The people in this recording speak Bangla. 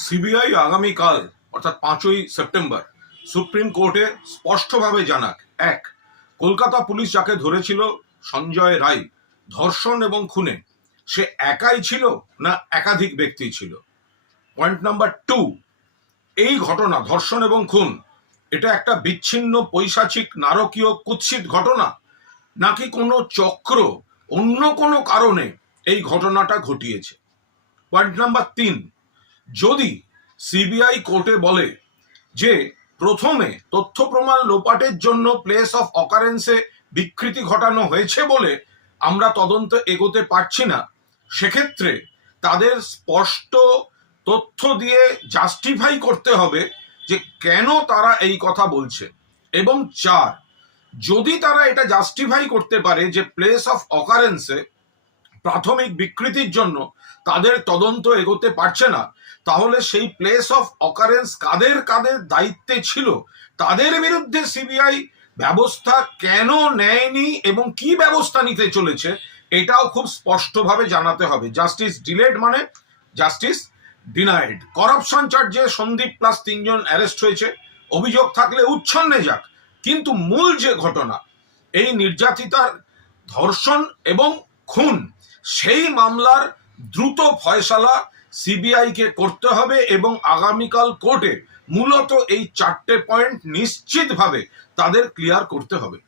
সিবিআই আগামীকাল অর্থাৎ 5ই সেপ্টেম্বর সুপ্রিম কোর্টে স্পষ্টভাবে জানাক, এক, কলকাতা পুলিশ যাকে ধরেছিল সঞ্জয় রায় ধর্ষণ এবং খুনে, সে একাই ছিল না একাধিক ব্যক্তি ছিল। পয়েন্ট নাম্বার 2, এই ঘটনা ধর্ষণ এবং খুন এটা একটা বিচ্ছিন্ন পৈশাচিক নারকীয় কুৎসিত ঘটনা, নাকি কোনো চক্র অন্য কোনো কারণে এই ঘটনাটা ঘটিয়েছে। পয়েন্ট নাম্বার 3, যদি সিবিআই কোর্টে বলে যে প্রথমে তথ্য প্রমাণ লোপাটের জন্য প্লেস অফ অকারেন্সে বিকৃতি ঘটানো হয়েছে বলে আমরা তদন্ত এগোতে পারছি না, সেক্ষেত্রে তাদের স্পষ্ট তথ্য দিয়ে জাস্টিফাই করতে হবে যে কেন তারা এই কথা বলছে। এবং 4, যদি তারা এটা জাস্টিফাই করতে পারে যে প্লেস অফ অকারেন্সে প্রাথমিক বিকৃতির জন্য তাদের তদন্ত এগোতে পারছে না, তাহলে সেই প্লেস অফ অকারেন্স কাদের কাদের দায়িত্বে ছিল তাদের বিরুদ্ধে সিবিআই ব্যবস্থা কেন নেয়নি এবং কি ব্যবস্থা নিতে চলেছে এটাও খুব স্পষ্টভাবে জানাতে হবে। জাস্টিস ডিলেড মানে জাস্টিস ডিনাইড। করাপশন চার্জে সন্দীপ প্লাস 3 জন অ্যারেস্ট হয়েছে, অভিযোগ থাকলে উচ্ছন্নে যাক, কিন্তু মূল যে ঘটনা এই নির্যাতিতার ধর্ষণ এবং খুন, সেই মামলার দ্রুত ফয়সালা সিবিআই কে করতে হবে এবং আগামীকাল কোর্টে মূলত এই 4টে পয়েন্ট নিশ্চিতভাবে তাদের ক্লিয়ার করতে হবে।